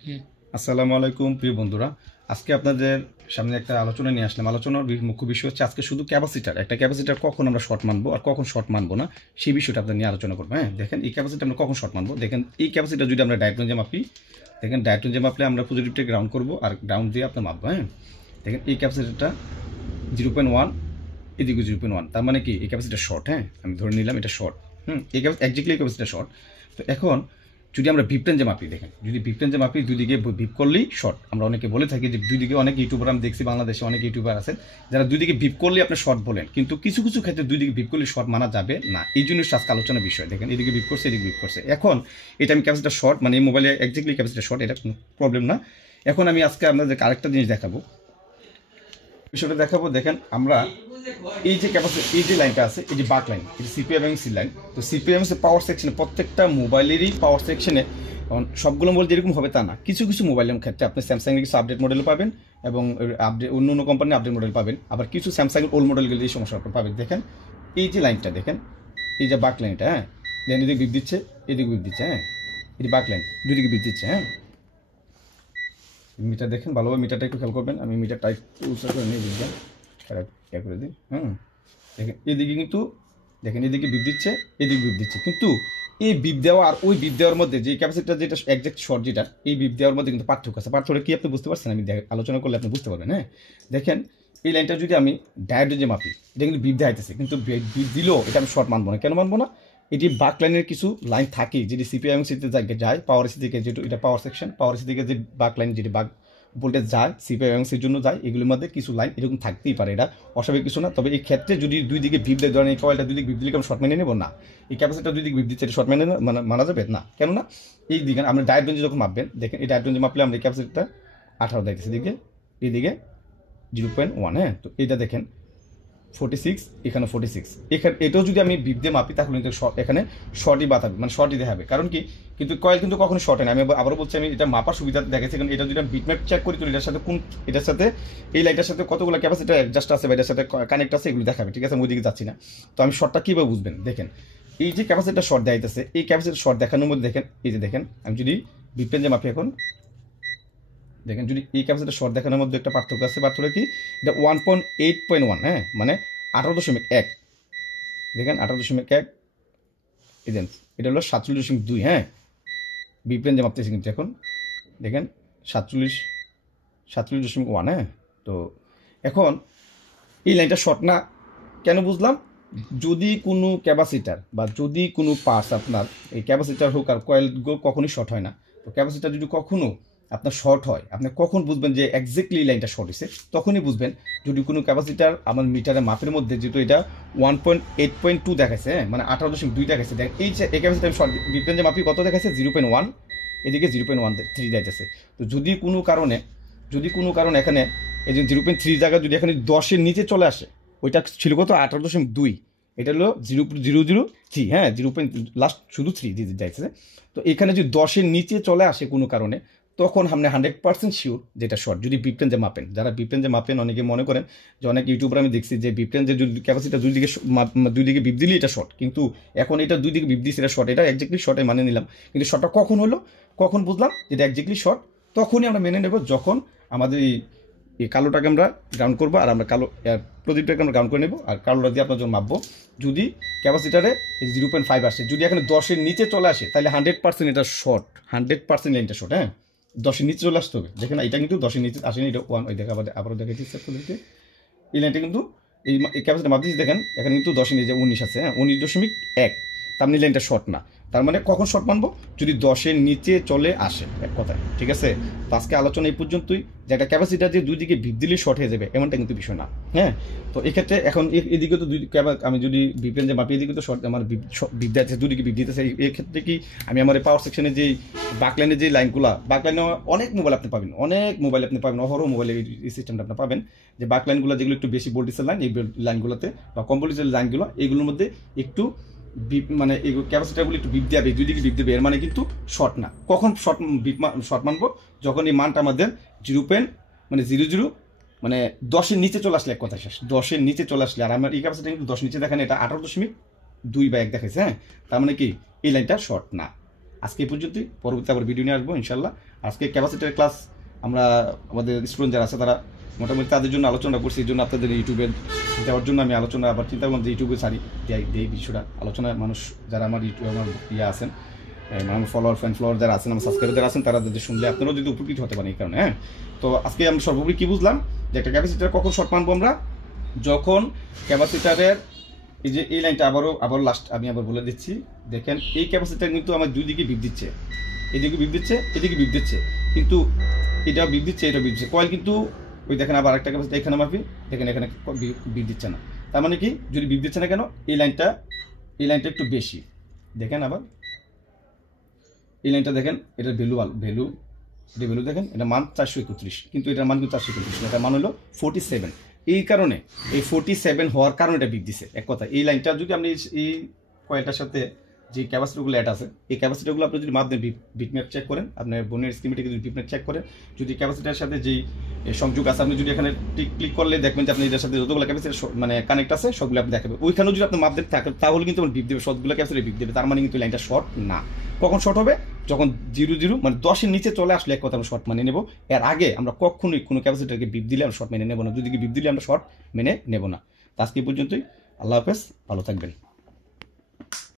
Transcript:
আসসালামু আলাইকুম প্রিয় বন্ধুরা। আজকে আপনাদের সামনে একটা আলোচনা নিয়ে আসলাম। আলোচনার মুখ্য বিষয় হচ্ছে আজকে শুধু ক্যাপাসিটার, একটা ক্যাপাসিটার কখন আমরা শর্ট মানবো আর কখন শর্ট মানবো না, সেই বিষয়টা আপনাদের নিয়ে আলোচনা করবো। হ্যাঁ, দেখেন এই ক্যাপাসিটার আমরা কখন শর্ট মানবো। দেখেন এই ক্যাপাসিটার যদি আমরা ডায়াগ্রাম যে মাপি, দেখেন ডায়াগ্রাম যে মাপলে আমরা পজিটিভটা গ্রাউন্ড করবো আর গ্রাউন্ড দিয়ে আপনার মাপবো। হ্যাঁ, দেখেন এই ক্যাপাসিটারটা 0.1, এদিকে 0.1, তার মানে কি এই ক্যাপাসিটার শর্ট। হ্যাঁ, আমি ধরে নিলাম এটা শর্ট। এই একজাক্টলি এই ক্যাপাসিটার শর্ট। তো এখন যদি আমরা ভিপ রেঞ্জে মাপি, দেখেন যদি ভিপ রেঞ্জে মাপি দুই দিকে ভিপ করলেই শর্ট। আমরা অনেকে বলে থাকি যে দুই দিকে, অনেক ইউটিউবার আমি দেখছি বাংলাদেশে অনেক ইউটিউবার আছেন যারা দুই দিকে ভিপ করলেই আপনি শর্ট বলেন, কিন্তু কিছু কিছু ক্ষেত্রে দুই দিকে ভিপ করলে শর্ট মানা যাবে না। এই জন্য আজকে আলোচনার বিষয়। দেখেন এদিকে ভিপ করছে, এদিকে ভিপ করছে, এখন এটা আমি ক্যাপাসিটার শর্ট, মানে এই মোবাইলে একজাক্টলি ক্যাপাসিটার শর্ট, এটা কোনো প্রবলেম না। এখন আমি আজকে আপনাদের আরেকটা জিনিস দেখাবো, বিষয়টা দেখাবো। দেখেন আমরা এই যে ক্যাপাসিটি, এই যে লাইনটা আছে, এই যে বাক লাইন, এটা সিপিএম এবং সি লাইন। তো সিপিএম এর পাওয়ার সেকশনে, প্রত্যেকটা মোবাইলেরই পাওয়ার সেকশনে সবগুলো মোবাইল যেরকম হবে তা না, কিছু কিছু মোবাইলের ক্ষেত্রে আপনি স্যামসাং এর কিছু আপডেট মডেল পাবেন এবং আপডেট অন্য অন্য কোম্পানির আপডেট মডেল পাবেন, আবার কিছু স্যামসাং এর ওল্ড মডেলগুলো এই সমস্যা পাবেন। দেখেন এই যে লাইনটা, দেখেন এই যে বাক লাইনটা, হ্যাঁ, দেন এদিকে বিপ দিচ্ছে, এদিকে বিপ দিচ্ছে, হ্যাঁ, এটি বাক লাইন, দুদিকে বিপ দিচ্ছে। হ্যাঁ, মিটার দেখেন ভালোভাবে, মিটারটা একটু খেয়াল করবেন। আমি মিটারটা একটু উৎসাহ করে নিয়ে বুঝবেন, করে দিই। দেখেন এদিকে কিন্তু, দেখেন এদিকে বিপ দিচ্ছে, এদিকে বিপ দিচ্ছে, কিন্তু এই বিপ দেওয়া আর ওই বিপ দেওয়ার মধ্যে যে ক্যাপাসিটার যেটা একজ্যাক্ট শর্ট, যেটা এই বিপ দেওয়ার মধ্যে কিন্তু পার্থক্য আছে। পার্থক্য কি আপনি বুঝতে পারছেন? আমি আলোচনা করলে আপনি বুঝতে পারবেন। হ্যাঁ, দেখেন এই লাইনটা যদি আমি ডায়োডে মাপি, এটা কিন্তু বিপ দেখাইতেছে, কিন্তু বিপ দিলেও এটা আমি শর্ট মানবো না। কেন মানবো না? এটি বাক লাইনের কিছু লাইন থাকে যেটি সিপিআইএম সিতে যায়, পাওয়ার এসি থেকে, যেটা এটা পাওয়ার সেকশন, পাওয়ার এসি থেকে যে বাক লাইন, যেটি বাক ভোল্টেজ যায় সিপিআইএমসির জন্য যায়, এগুলোর মধ্যে কিছু লাইন এরকম থাকতেই পারে, এটা অস্বাভাবিক কিছু না। তবে এই ক্ষেত্রে যদি দুই দিকে ভিপ দেয়, ধরেন এই কয়েলটা দুই দিকে ভিপ দিলে কেমন শর্ট মেনে নেবো না, এই ক্যাপাসিটার দুই দিকে ভিপ দিচ্ছে, এটা শর্ট মেনে মানা যাবে না। কেননা এই দিকে আমরা ডায়েট রেঞ্জে যখন মাপবেন, দেখেন এই ডায়েট রেঞ্জে মাপলে আমরা এই ক্যাপাসিটারটা 18 দেখতেছি, এদিকে এইদিকে 0.1। হ্যাঁ, তো এটা দেখেন 46, এখানে 46, এখানে এটাও যদি আমি বিপ দিয়ে মাপি তাহলে কিন্তু এখানে শর্টই বাতাবে, মানে শর্টই দেখাবে। কারণ কি, কিন্তু কয়েল কিন্তু কখনো শর্ট হয় না। আমি আবারও বলছি, আমি এটা মাপার সুবিধা দেখেছি, কারণ এটা যদি আমি বিটম্যাপ চেক করি তো এটার সাথে কোন, এটার সাথে এই লাইনটার সাথে কতগুলো ক্যাপাসিটার অ্যাডজাস্ট আছে বা এটার সাথে কানেক্ট আছে, এগুলো দেখাবে। ঠিক আছে, আমি ওইদিকে যাচ্ছি না। তো আমি শর্টটা কীভাবে বুঝবেন? দেখেন এই যে ক্যাপাসিটার শর্ট দেখাইতেছে, এই ক্যাপাসিটার শর্ট দেখানোর মধ্যে দেখেন, এই যে দেখেন আমি যদি বিপ রেঞ্জে মাপি এখন, দেখেন যদি এই ক্যাপাসিটার শর্ট দেখানোর মধ্যে একটা পার্থক্য আছে। পার্থক্য কি? এটা 1.8.1, হ্যাঁ, মানে 18.1। দেখেন 18.1, এই দেন এটা হলো 47.2। হ্যাঁ, বিপিএন যে মাপতেছি কিন্তু এখন দেখেন 47.1। হ্যাঁ, তো এখন এই লাইনটা শর্ট না কেন বুঝলাম? যদি কোনো ক্যাপাসিটার বা যদি কোনো পার্টস আপনার, এই ক্যাপাসিটার হোক আর কয়েল কখনোই শর্ট হয় না। তো ক্যাপাসিটার যদি কখনো আপনার শর্ট হয়, আপনি কখন বুঝবেন যে এক্স্যাক্টলি লাইনটা শর্ট হয়েছে? তখনই বুঝবেন যদি কোনো ক্যাপাসিটার আমার মিটারের মাপের মধ্যে, যেহেতু এটা 1.8.2 দেখাচ্ছে, হ্যাঁ, মানে 18.2 দেখাচ্ছে। দেখ এই যে এই ক্যাপাসিটার শর্ট ডিফারেন্স মাপি কত দেখাচ্ছে? 0.1, এদিকে 0.13 দেখাচ্ছে। তো যদি কোনো কারণে এখানে এই যে 0.3 জায়গায় যদি এখানে 10-এর নিচে চলে আসে, ওইটা ছিল কত? 18.2, এটা হলো 0.003। হ্যাঁ, 0. লাস্ট শুধু 3 দিয়ে যাইছে। তো এখানে যদি 10-এর নিচে চলে আসে কোনো কারণে, তখন আপনি 100% শিওর যেটা শর্ট। যদি বিপ রেঞ্জে মাপেন, যারা বিপ রেঞ্জে মাপেন, অনেকে মনে করেন যে, অনেক ইউটিউবার আমি দেখছি যে বিপ রেঞ্জে যদি ক্যাপাসিটি দুই দিকে বিপ দিলেই এটা শর্ট, কিন্তু এখন এটা দুই দিকে বিপ দিচ্ছে, এটা শর্ট, এটা একজাক্টলি শর্টে মানে নিলাম। কিন্তু শর্টটা কখন হলো, কখন বুঝলাম যেটা একজাক্টলি শর্ট? তখনই আমরা মেনে নেব যখন আমাদের এই কালোটাকে আমরা গ্রাউন্ড করবো, আর আমরা কালো প্রদীপটাকে আমরা গ্রাউন্ড করে নেবো, আর কালোটা দিয়ে আপনার জন্য মাপবো। যদি ক্যাপাসিটারে 0.5 আসে, যদি এখানে 10-এর নিচে চলে আসে, তাহলে 100% এটা শর্ট, 100% লাইনটা শর্ট। হ্যাঁ, 10-এর নিচে চলে আসতে হবে। দেখেন এটা কিন্তু 10-এর নিচে আসেনি, এটা 1। ওই দেখা আবারও দেখাচ্ছি আপনাদেরকে, এই লাইনটা কিন্তু এই ক্যাপাসিটি মাপ দিচ্ছি, দেখেন এখানে কিন্তু 10-এর নিচে 19 আছে। হ্যাঁ, 19.1, তার মানে লাইনটা শর্ট না। তার মানে কখন শর্ট মানবো? যদি 10-এর নিচে চলে আসে, এক কথায়। ঠিক আছে, তো আজকে আলোচনা এই পর্যন্তই। যে একটা ক্যাপাসিটার যে দুই দিকে ভিপ দিলে শর্ট হয়ে যাবে এমনটা কিন্তু বিষয় না। হ্যাঁ, তো এক্ষেত্রে এখন এদিকে তো আমি যদি বিপিএন যে মাপি, এদিকে তো শর্ট, আমার বিপ দিতেছে, দুদিকে বিপ দিতেছে। এই ক্ষেত্রে কি আমি আমার এই পাওয়ার সেকশনে যে বাকলাইনের যে লাইনগুলো, বাকলাইনে অনেক মোবাইল আপনি পাবেন, অহরহ মোবাইলের এই সিস্টেমটা আপনি পাবেন, যে বাকলাইনগুলো যেগুলো একটু বেশি ভোল্টেজের লাইন, এই লাইনগুলোতে বা কম ভোল্টেজের লাইনগুলো, এগুলোর মধ্যে একটু মানে এই ক্যাপাসিটারগুলো একটু বিপ দেবে, দুই দিকে বিপ দেবে, এর মানে কিন্তু শর্ট না। কখন শর্ট মানবো? যখন এই মানটা আমাদের 0.00, মানে 10-এর নিচে চলে আসলে, এক কথা শেষ। 10-এর নিচে চলে আসলে, আর আমার এই ক্যাপাসিটার কিন্তু 10 নিচে দেখেন, এটা 18.2 বা 1 দেখাইছে। হ্যাঁ, তার মানে কি এই লাইনটা শর্ট না। আজকে এই পর্যন্তই, পরবর্তী আবার ভিডিও নিয়ে আসবো ইনশাল্লাহ। আজকে ক্যাপাসিটার ক্লাস আমরা আমাদের স্টুডেন্ট যারা আছে তারা মোটামুটি তাদের জন্য আলোচনা করছি, এই জন্য আপনাদের ইউটিউবে দেওয়ার জন্য আমি আলোচনা আবার চিন্তা করলাম যে ইউটিউবে ছাড়ি এই বিষয়টা আলোচনা, মানুষ যারা আমার আমার আছেন, আমার ফলোয়ার ফ্যান ফলোয়ার যারা আছেন, আমার সাবস্ক্রাইবার যারা আছেন, তারা যদি শুনলে আপনারাও যদি উপকৃত হতে পারেন এই কারণে। হ্যাঁ, তো আজকে আমরা সর্বোপরি কী বুঝলাম যে একটা ক্যাপাসিটার কখন শর্ট মানবো আমরা, যখন ক্যাপাসিটারের এই যে এই লাইনটা আবার লাস্ট আমি আবার বলে দিচ্ছি, দেখেন এই ক্যাপাসিটার কিন্তু আমার দুই দিকে বিপ দিচ্ছে, এদিকে বিপ দিচ্ছে, এদিকে বিপ দিচ্ছে, কিন্তু এটা বিপ দিচ্ছে, এটা বিপ দিচ্ছে, কয়েল কিন্তু ওই দেখেন আবার একটা ক্যাপাসিটার এখানে মাপি, দেখেন এখানে বিপ দিচ্ছে না। তার মানে কি, যদি বিপ দিচ্ছে না কেন, এই লাইনটা একটু বেশি, দেখেন আবার এই লাইনটা দেখেন, এটার ভ্যালু দেখেন, এটা মান 431, কিন্তু এটার মান কিন্তু 431, এটার মান হলো 47। এই কারণে এই 47 হওয়ার কারণে এটা বিপ দিছে। এক কথা, এই লাইনটা যদি আপনি এই কয়েলটার সাথে যে ক্যাপাসিটারগুলো অ্যাড আছে, এই ক্যাপাসিটারগুলো আপনি যদি মাপদেন, বিটম্যাপ চেক করেন, আপনার বোনের স্কিমেটিক যদি বিটম্যাপ চেক করেন, যদি ক্যাপাসিটারের সাথে যেই সংযোগ আছে, আপনি যদি এখানে ক্লিক করলে দেখবেন যে আপনি এটার সাথে যতগুলো ক্যাপাসিটার মানে কানেক্ট আছে সবগুলো আপনি দেখাবে, ওইখানেও যদি আপনি মাপদেন থাকে তাহলে কিন্তু বিপ দেবে, সবগুলো ক্যাপাসিটার বিপ দেবে। তার মানে কিন্তু লাইনটা শর্ট না। কখন শর্ট হবে, যখন 0 মানে 10-এর নিচে চলে আসলে এক কথা আমরা শর্ট মেনে নেব। এর আগে আমরা কখনোই কোনো ক্যাপাসিটারকে বিপ দিলে আমরা শর্ট মেনে নেব না, যদি বিপ দিলে আমরা শর্ট মেনে নেব না। আজকে পর্যন্তই, আল্লাহ হাফেজ, ভালো থাকবেন।